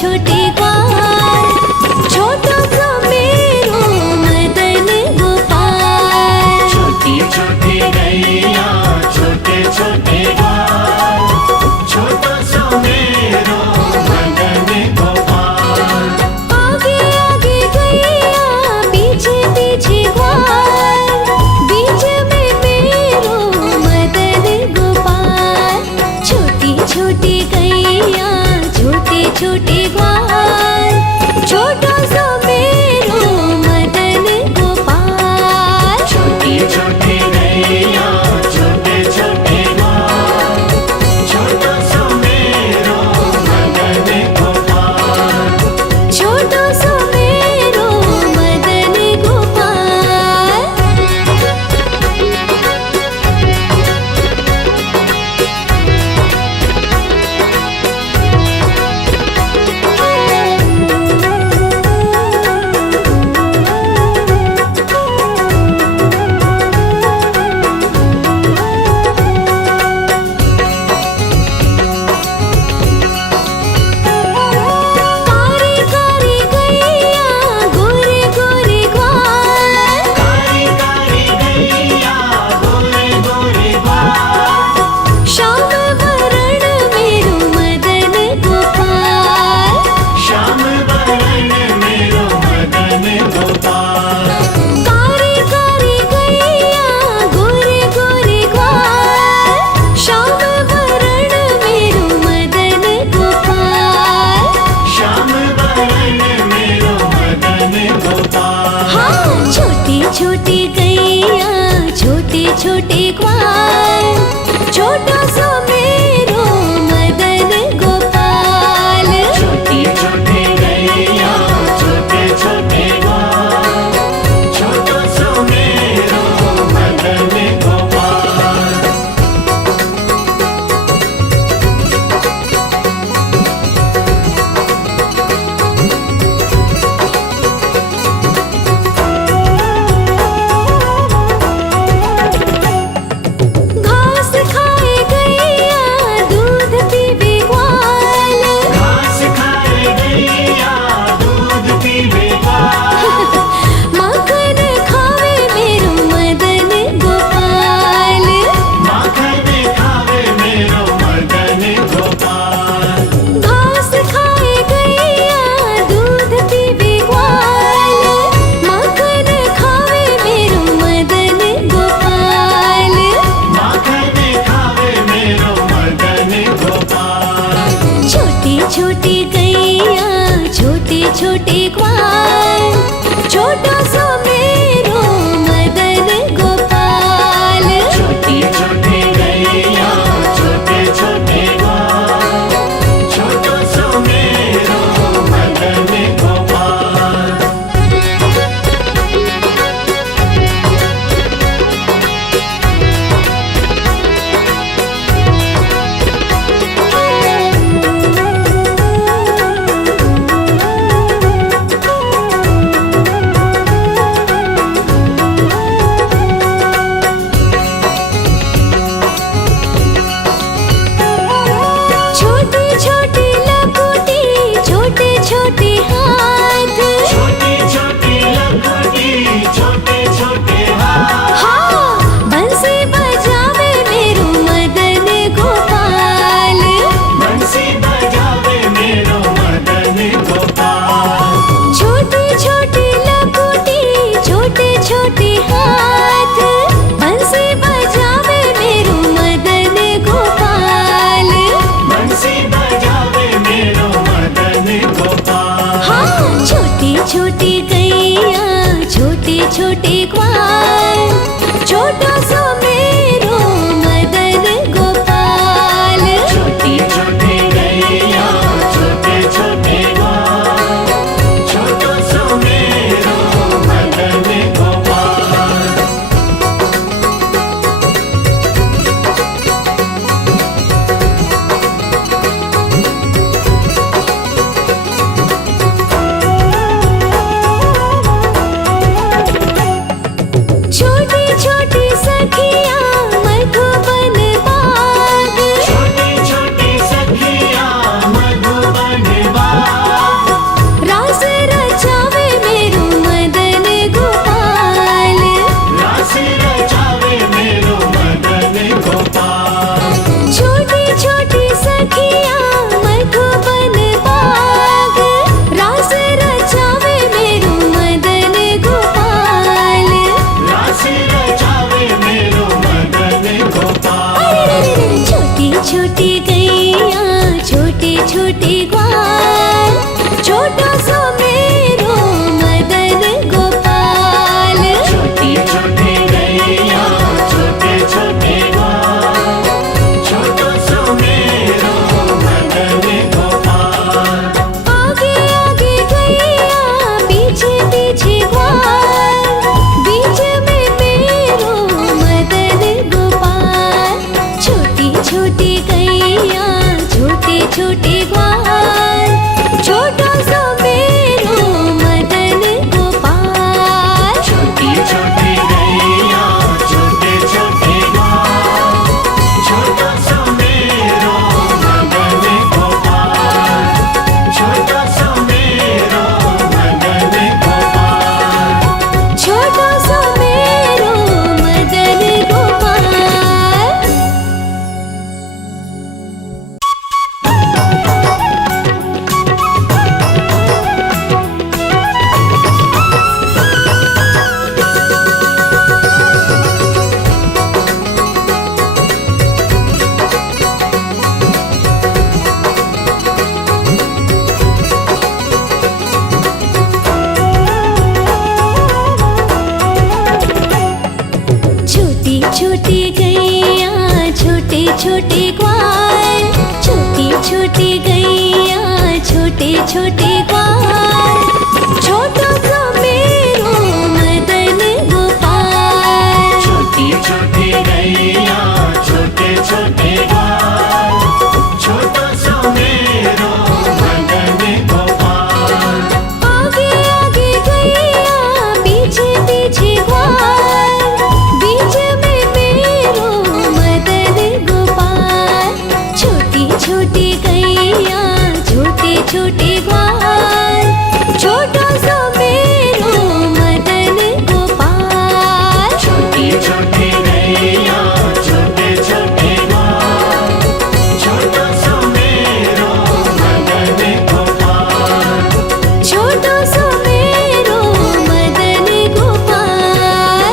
छोटे ग्वाल, छोटा सा मेरो मदन गोपाल। छोटी छोटी गैया छोटे छोटे ग्वाल, छोटा सा मेरो मदन गोपाल। आगे आगे गैया पीछे पीछे ग्वाल, बीच में मेरो मदन गोपाल। छोटी छोटी गैया छोटे छोटे ग्वाल, छोटा सा मेरो मदन गोपाल। छोटी छोटी गैया छोटे छोटे ग्वाल, छोटा सा मेरो मदन गोपाल। छोटा सा मेरो मदन गोपाल। छोटे ग्वाल, छोटा सा मेरो मदन गोपाल। छोटी छोटी गैया छोटे छोटे ग्वाल, छोटा सा मेरो मदन गोपाल। आगे आगे गैया पीछे पीछे ग्वाल, बीच में मेरो मदन गोपाल। छोटी छोटी गैया छोटे छोटे ग्वाल, छोटा सा मेरो मदन गोपाल। छोटी छोटी गैया छोटे छोटे ग्वाल, छोटा सा मेरो मदन गोपाल। छोटा सा मेरो मदन गोपाल। छोटा सा मेरो मदन गोपाल। छोटी छोटी गैया छोटे छोटे ग्वाल, छोटी छोटी गैया छोटे छोटे ग्वाल। छोटा सा मेरो मदन गोपाल। छोटी छोटी गैया छोटे छोटे ग्वाल, छोटा सा मेरो मदन गोपाल। आगे आगे गैया पीछे पीछे ग्वाल, बीच में मेरो मदन गोपाल। छोटी छोटी गैया छोटे छोटे ग्वाल, छोटा सा मेरो मदन गोपाल। छोटी छोटी गैया छोटे छोटे ग्वाल, छोटा सा मेरो मदन गोपाल। छोटा सा मेरो मदन गोपाल।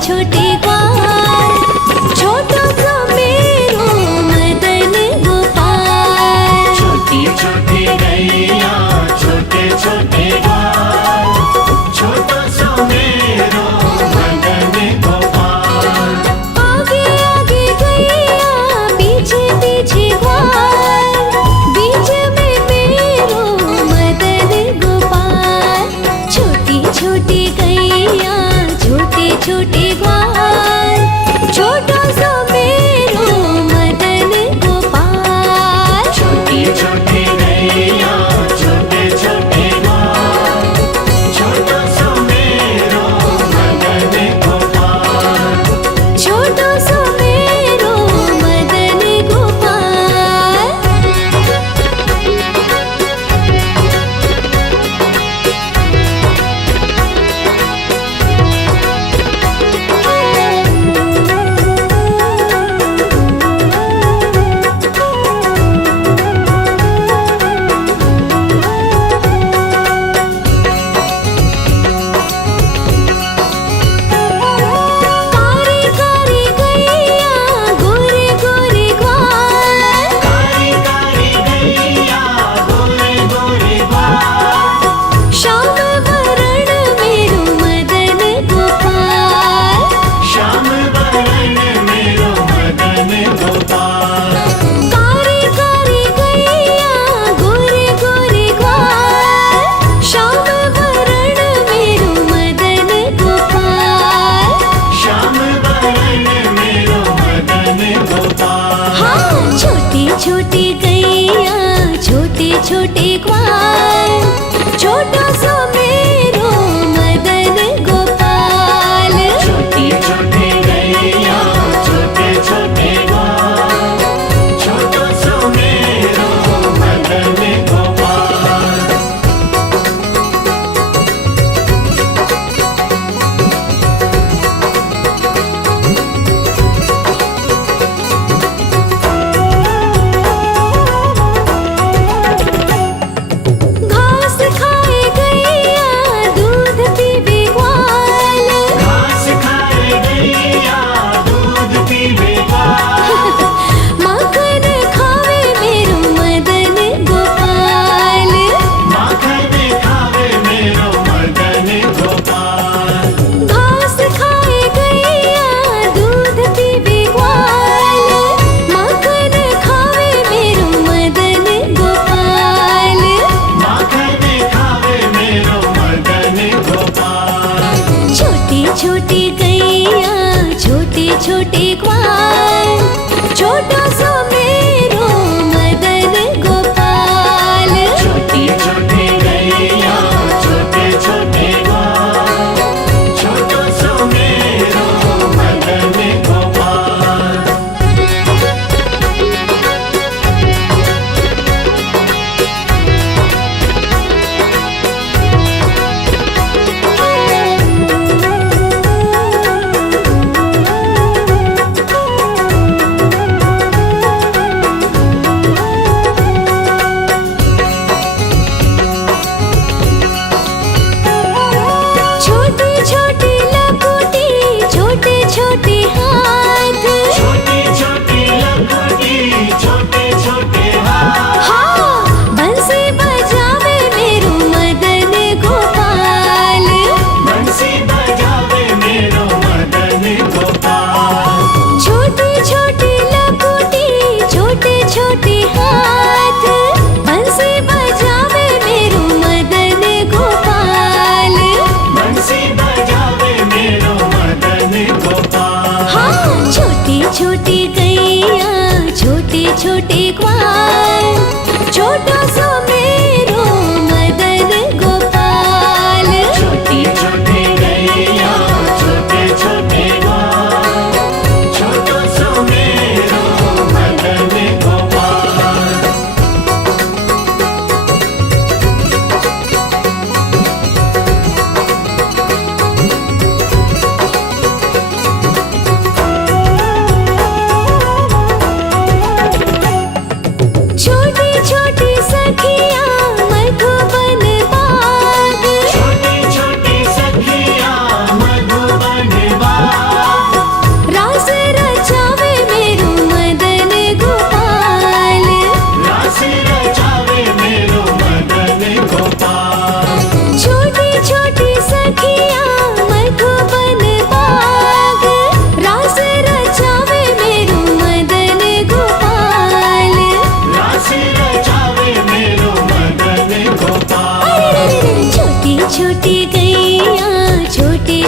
छोटे ग्वाल छोटा सा मेरो मदन गोपाल छोटी छोटी गैया छोटे छोटे ग्वाल छोटा सा मेरो मदन गोपाल आगे आगे गैया पीछे पीछे ग्वाल बीच में मेरो मदन गोपाल छोटी छोटी गैया छोटे छोटे ग्वाल छोटा सा मेरो मदन गोपाल छोटी छोटी गैया छोटे छोटे ग्वाल छोटा सा मेरो मदन गोपाल छोटा सा मेरो मदन गोपाल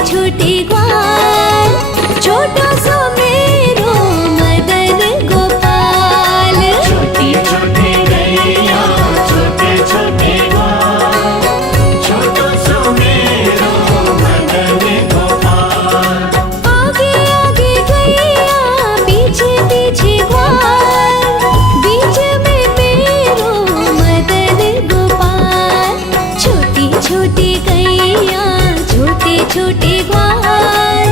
छोटे ग्वाल, छोटा सा मेरो मदन गोपाल। छोटी छोटी गैया छोटे छोटे ग्वाल, छोटा सा मेरो मदन गोपाल। आगे आगे गैया पीछे पीछे ग्वाल, बीच में मेरो मदन गोपाल। छोटी छोटी गैया छोटे छोटे ग्वाल,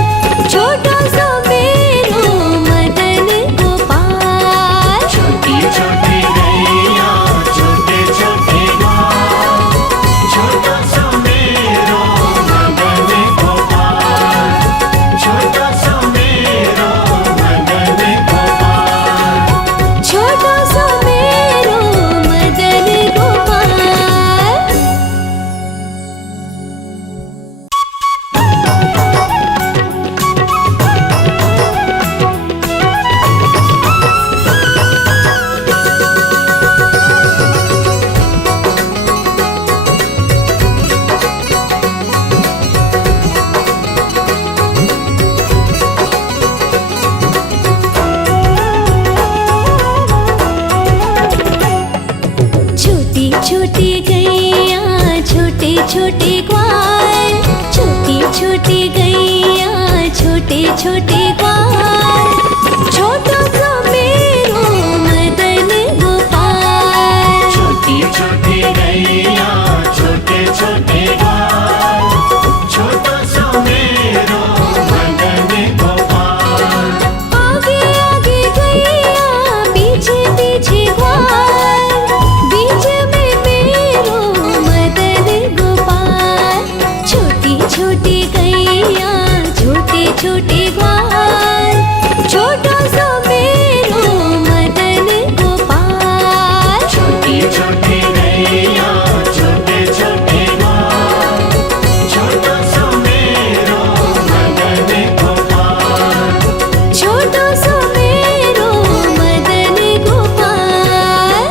छोटा सा मेरो मदन गोपाल। छोटी छोटी गैया छोटे छोटे ग्वाल, छोटा सा मेरो मदन गोपाल। छोटा सा मेरो मदन गोपाल। छोटा सा मेरो मदन गोपाल। छोटी छोटी गैया छोटे छोटे ग्वाल, छोटी छोटी गैया छोटे छोटे ग्वाल। छोटा सा मेरो मदन गोपाल। छोटी छोटी गैया छोटे छोटे ग्वाल, छोटा सा मेरो मदन गोपाल। आगे आगे गैया पीछे पीछे ग्वाल, बीच में मेरो मदन गोपाल। छोटी छोटी गैया छोटे छोटे ग्वाल, छोटा सा मेरो मदन गोपाल। छोटी छोटी गैया छोटे छोटे ग्वाल, छोटा सा मेरो मदन गोपाल। छोटा सा मेरो मदन गोपाल।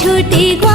छोटे ग्वाल।